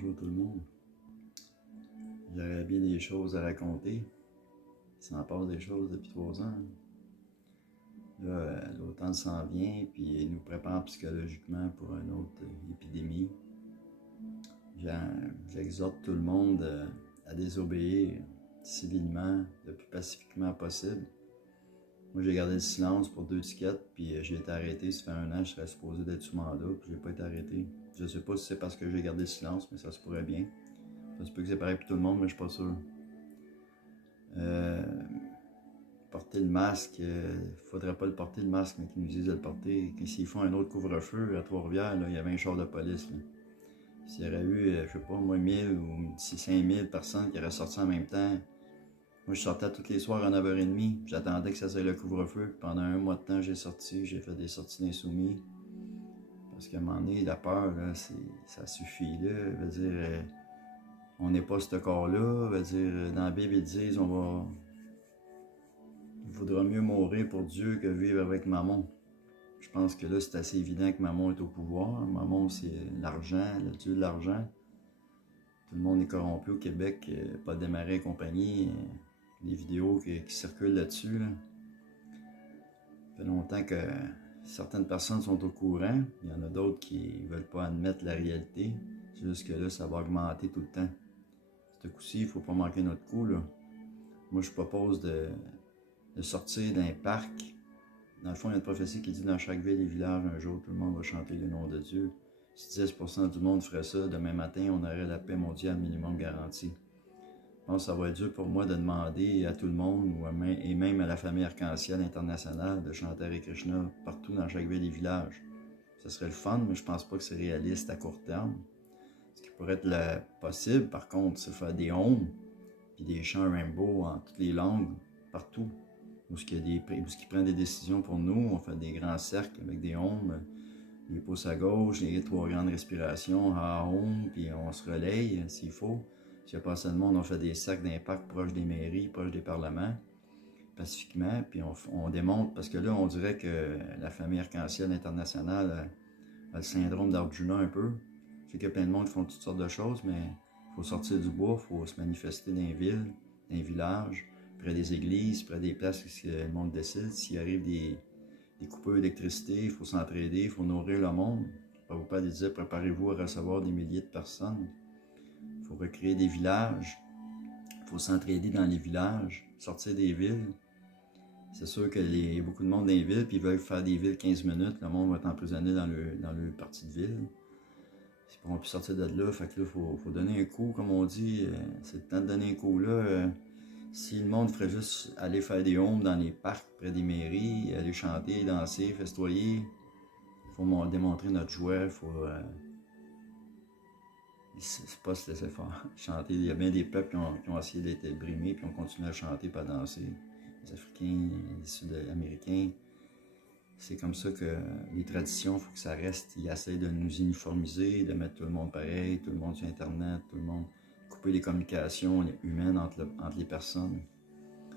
bonjour tout le monde. J'aurais bien des choses à raconter. Il s'en passe des choses depuis 3 ans. Là, l'automne s'en vient, puis il nous prépare psychologiquement pour une autre épidémie. J'exhorte tout le monde à désobéir civilement, le plus pacifiquement possible. Moi, j'ai gardé le silence pour 2 tickets, puis j'ai été arrêté. Ça fait 1 an, je serais supposé d'être sous mandat, puis j'ai pas été arrêté. Je sais pas si c'est parce que j'ai gardé le silence, mais ça se pourrait bien. Ça se peut que c'est pareil pour tout le monde, mais je suis pas sûr. Porter le masque, faudrait pas le porter le masque, mais qu'ils nous disent de le porter. S'ils font un autre couvre-feu à Trois-Rivières, il y avait un char de police. S'il y aurait eu, je sais pas, moi, 1000 ou 5000 personnes qui auraient sorti en même temps. Moi, je sortais tous les soirs à 9h30. J'attendais que ça soit le couvre-feu. Pendant 1 mois de temps, j'ai fait des sorties d'insoumis. Parce qu'à un moment donné, la peur, là, ça suffit. Là. Je veux dire, on n'est pas ce corps-là. Je veux dire, dans la Bible, ils disent il faudra mieux mourir pour Dieu que vivre avec Mammon. Je pense que là, c'est assez évident que Mammon est au pouvoir. Mammon, c'est l'argent, le dieu de l'argent. Tout le monde est corrompu au Québec, pas de démarrer et compagnie. Des vidéos qui circulent là-dessus. Là. Ça fait longtemps que certaines personnes sont au courant. Il y en a d'autres qui ne veulent pas admettre la réalité. C'est juste que là, ça va augmenter tout le temps. Ce coup-ci, il ne faut pas manquer notre coup. Là. Moi, je propose de sortir d'un parc. Dans le fond, il y a une prophétie qui dit dans chaque ville et village, un jour, tout le monde va chanter le nom de Dieu. Si 10% du monde ferait ça, demain matin, on aurait la paix mondiale minimum garantie. Je pense que ça va être dur pour moi de demander à tout le monde, et même à la famille Arc-en-Ciel internationale, de chanter Hare Krishna partout dans chaque ville et village. Ce serait le fun, mais je pense pas que c'est réaliste à court terme. Ce qui pourrait être possible, par contre, c'est faire des homes, puis des chants rainbow en toutes les langues, partout. Où qui prennent des décisions pour nous, on fait des grands cercles avec des homes, les pouces à gauche, les 3 grandes respirations, à home, puis on se relaye s'il faut. S'il n'y a pas assez de monde, on fait des cercles d'impact proches des mairies, proches des parlements, pacifiquement, puis on démontre, parce que là, on dirait que la famille Arc-en-Ciel internationale a le syndrome d'Arjuna un peu. Je sais qu'il y a plein de monde qui font toutes sortes de choses, mais il faut sortir du bois, il faut se manifester dans les villes, dans les villages, près des églises, près des places où le monde décide. S'il arrive des coupures d'électricité, il faut s'entraider, il faut nourrir le monde. Prabhupada disait, préparez-vous à recevoir des milliers de personnes. Il faut recréer des villages. Il faut s'entraider dans les villages, sortir des villes. C'est sûr qu'il y a beaucoup de monde dans les villes, puis ils veulent faire des villes 15 minutes. Le monde va être emprisonné dans le parti de ville. Ils ne pourront plus sortir de là. Fait que là, il faut donner un coup, comme on dit. C'est le temps de donner un coup là. Si le monde ferait juste aller faire des homes dans les parcs près des mairies, aller chanter, danser, festoyer, il faut démontrer notre joie, il faut... c'est pas se laisser faire. Chanter, il y a bien des peuples qui ont essayé d'être brimés, puis ont continué à chanter et à danser. Les Africains, les Sud-Américains, c'est comme ça que les traditions, il faut que ça reste. Ils essayent de nous uniformiser, de mettre tout le monde pareil, tout le monde sur Internet, tout le monde... couper les communications humaines entre les personnes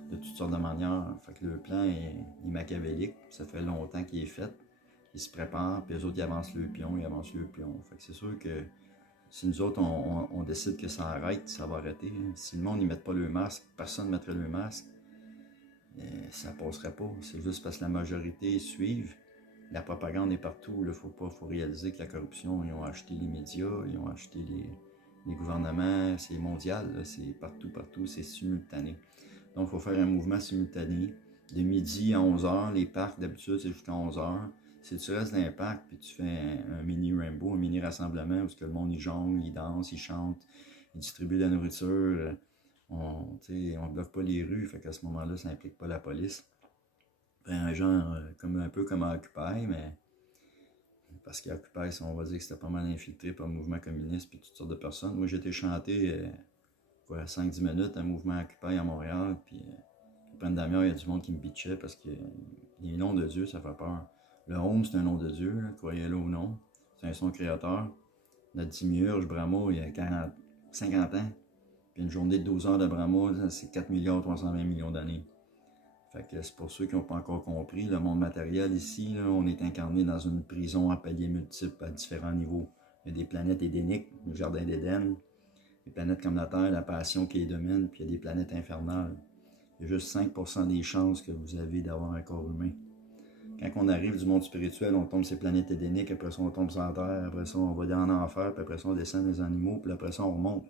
de toutes sortes de manières. Fait que le plan est machiavélique. Ça fait longtemps qu'il est fait. Ils se préparent, puis les autres, ils avancent le pion, Fait que c'est sûr que si nous autres, on décide que ça arrête, ça va arrêter. Si le monde ne met pas le masque, personne ne mettrait le masque, ça ne passerait pas. C'est juste parce que la majorité suivent. La propagande est partout. Il faut réaliser que la corruption, ils ont acheté les médias, ils ont acheté les gouvernements, c'est mondial, c'est partout, c'est simultané. Donc, il faut faire un mouvement simultané. De midi à 11h, les parcs, d'habitude, c'est jusqu'à 11h. Si tu restes dans un parc, puis tu fais un mini rainbow, un mini rassemblement, où que le monde, il jongle, il danse, il chante, il distribue de la nourriture, on ne bloque pas les rues, fait qu'à ce moment-là, ça n'implique pas la police. Un genre, un peu comme à Occupy, mais... Parce qu'à Occupy, on va dire que c'était pas mal infiltré par le mouvement communiste puis toutes sortes de personnes. Moi, j'ai été chanter 5-10 minutes un mouvement Occupy à Montréal, puis après une demi-heure, il y a du monde qui me bitchait parce que les noms de Dieu, ça fait peur. Le Home, c'est un nom de Dieu, croyez-le ou non. C'est un son créateur. Notre Dimiurge, Brahma, il y a 50 ans. Puis une journée de 12 heures de Brahma, c'est 4 320 millions d'années. Fait que c'est pour ceux qui n'ont pas encore compris, le monde matériel ici, là, on est incarné dans une prison à paliers multiples, à différents niveaux. Il y a des planètes édéniques, le jardin d'Éden, des planètes comme la Terre, la passion qui les domine, puis il y a des planètes infernales. Il y a juste 5% des chances que vous avez d'avoir un corps humain. Quand on arrive du monde spirituel, on tombe sur ces planètes édéniques, après ça on tombe sur la Terre, après ça on va dans l'enfer, puis après ça on descend les animaux, puis après ça on remonte.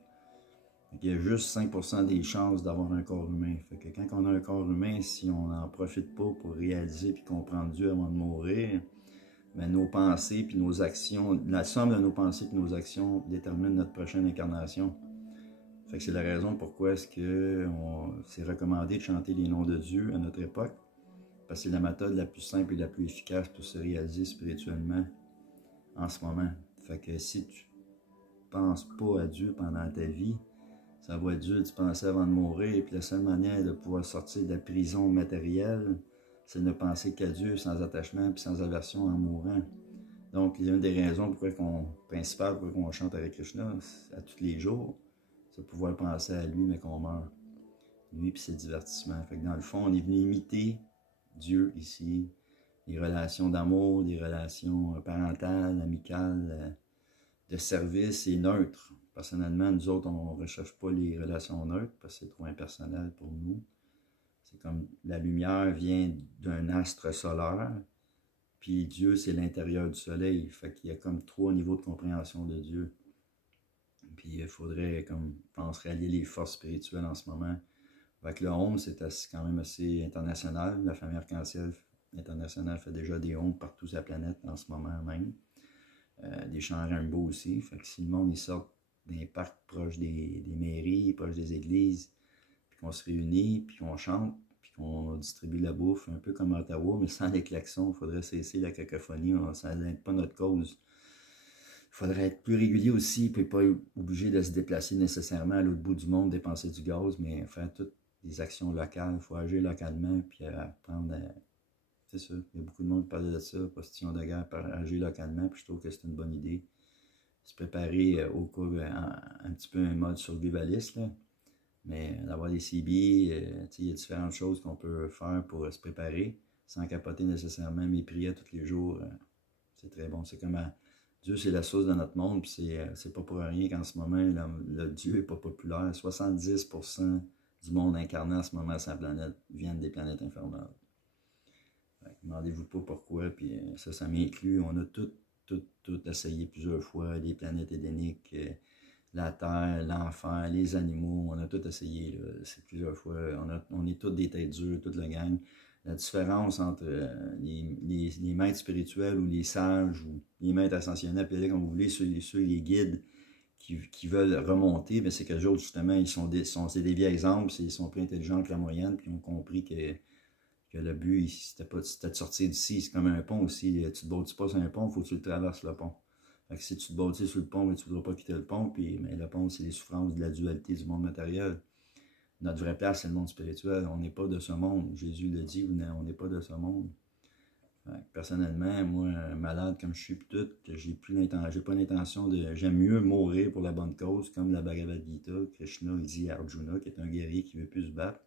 Il y a juste 5% des chances d'avoir un corps humain. Fait que quand on a un corps humain, si on n'en profite pas pour réaliser et comprendre Dieu avant de mourir, mais nos pensées puis nos actions, la somme de nos pensées et nos actions détermine notre prochaine incarnation. Fait que c'est la raison pourquoi est-ce que c'est recommandé de chanter les noms de Dieu à notre époque, parce que c'est la méthode la plus simple et la plus efficace pour se réaliser spirituellement en ce moment. Fait que si tu penses pas à Dieu pendant ta vie, ça va être dur de penser avant de mourir, et puis la seule manière de pouvoir sortir de la prison matérielle, c'est de ne penser qu'à Dieu sans attachement et sans aversion en mourant. Donc, l'une des raisons principales pour qu'on chante avec Krishna à tous les jours, c'est de pouvoir penser à lui, mais qu'on meurt. Lui et ses divertissements. Fait que dans le fond, on est venu imiter Dieu ici, des relations d'amour, des relations parentales, amicales, de service et neutres. Personnellement, nous autres, on ne recherche pas les relations neutres parce que c'est trop impersonnel pour nous. C'est comme la lumière vient d'un astre solaire, puis Dieu, c'est l'intérieur du soleil. Fait qu'il y a comme 3 niveaux de compréhension de Dieu. Puis il faudrait, comme je pense, rallier les forces spirituelles en ce moment. Fait que le home, c'est quand même assez international. La famille arc-en-ciel internationale fait déjà des homes partout sur la planète en ce moment même. Des champs rainbow aussi. Fait que si le monde il sort des parcs proches des mairies, proches des églises, puis qu'on se réunit, puis qu'on chante, puis qu'on distribue la bouffe, un peu comme à Ottawa, mais sans les klaxons, il faudrait cesser la cacophonie, ça n'aide pas notre cause. Il faudrait être plus régulier aussi, puis pas obligé de se déplacer nécessairement à l'autre bout du monde, dépenser du gaz, mais faire toutes des actions locales. Il faut agir localement, puis apprendre à... C'est ça, il y a beaucoup de monde qui parle de ça, position de guerre, agir localement, puis je trouve que c'est une bonne idée. Se préparer au cas, un petit peu un mode survivaliste, là. Mais d'avoir des CB, il y a différentes choses qu'on peut faire pour se préparer, sans capoter nécessairement, mais prier tous les jours, c'est très bon. C'est comme Dieu, c'est la source de notre monde, puis c'est pas pour rien qu'en ce moment, le Dieu n'est pas populaire. 70% du monde incarné en ce moment sur la planète viennent des planètes infernales. Demandez-vous pas pourquoi, puis ça m'inclut. On a tout essayé plusieurs fois, les planètes édéniques, la Terre, l'enfer, les animaux, on a tout essayé, c'est plusieurs fois. On est tous des têtes dures, toute la gang. La différence entre les maîtres spirituels ou les sages ou les maîtres ascensionnels, puis comme vous voulez, les guides qui veulent remonter, ben c'est que les autres, justement, c'est des vieils exemples, ils sont plus intelligents que la moyenne, puis ils ont compris que le but, c'était de sortir d'ici. C'est comme un pont aussi. Tu ne te bâtis pas sur un pont, il faut que tu le traverses le pont. Fait que si tu te bâtis sur le pont, mais tu ne voudras pas quitter le pont, puis mais le pont, c'est les souffrances de la dualité du monde matériel. Notre vraie place, c'est le monde spirituel. On n'est pas de ce monde. Jésus l'a dit, on n'est pas de ce monde. Personnellement, moi, malade comme je suis, tout, j'ai pas l'intention de... J'aime mieux mourir pour la bonne cause, comme la Bhagavad Gita, Krishna dit à Arjuna, qui est un guerrier qui ne veut plus se battre,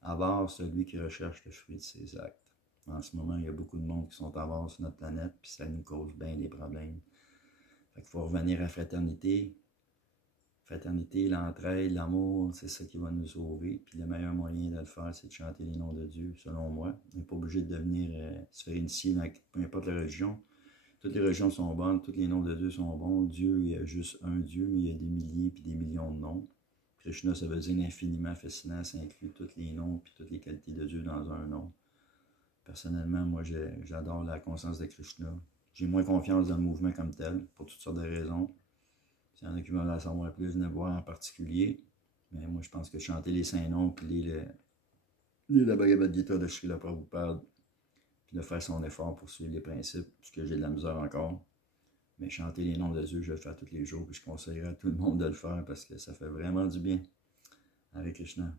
avare celui qui recherche le fruit de ses actes. En ce moment, il y a beaucoup de monde qui sont avares sur notre planète, puis ça nous cause bien des problèmes. Fait qu'il faut revenir à la fraternité. Fraternité, l'entraide, l'amour, c'est ça qui va nous sauver. Puis le meilleur moyen de le faire, c'est de chanter les noms de Dieu, selon moi. On n'est pas obligé de devenir, se faire initier dans peu importe la religion. Toutes les religions sont bonnes, tous les noms de Dieu sont bons. Dieu, il y a juste un Dieu, mais il y a des milliers puis des millions de noms. Krishna, ça veut dire l'infiniment fascinant, ça inclut tous les noms et toutes les qualités de Dieu dans un nom. Personnellement, moi, j'adore la conscience de Krishna. J'ai moins confiance dans le mouvement comme tel, pour toutes sortes de raisons. S'il y en a qui veulent en savoir plus, venez voir en particulier. Mais moi, je pense que chanter les saints noms, puis la Bhagavad Gita de Srila Prabhupada, puis de faire son effort pour suivre les principes, parce que j'ai de la misère encore. Mais chanter les noms de Dieu, je le fais tous les jours, puis je conseillerais à tout le monde de le faire parce que ça fait vraiment du bien. Hare Krishna.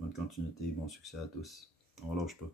Bonne continuité, bon succès à tous. On lâche pas.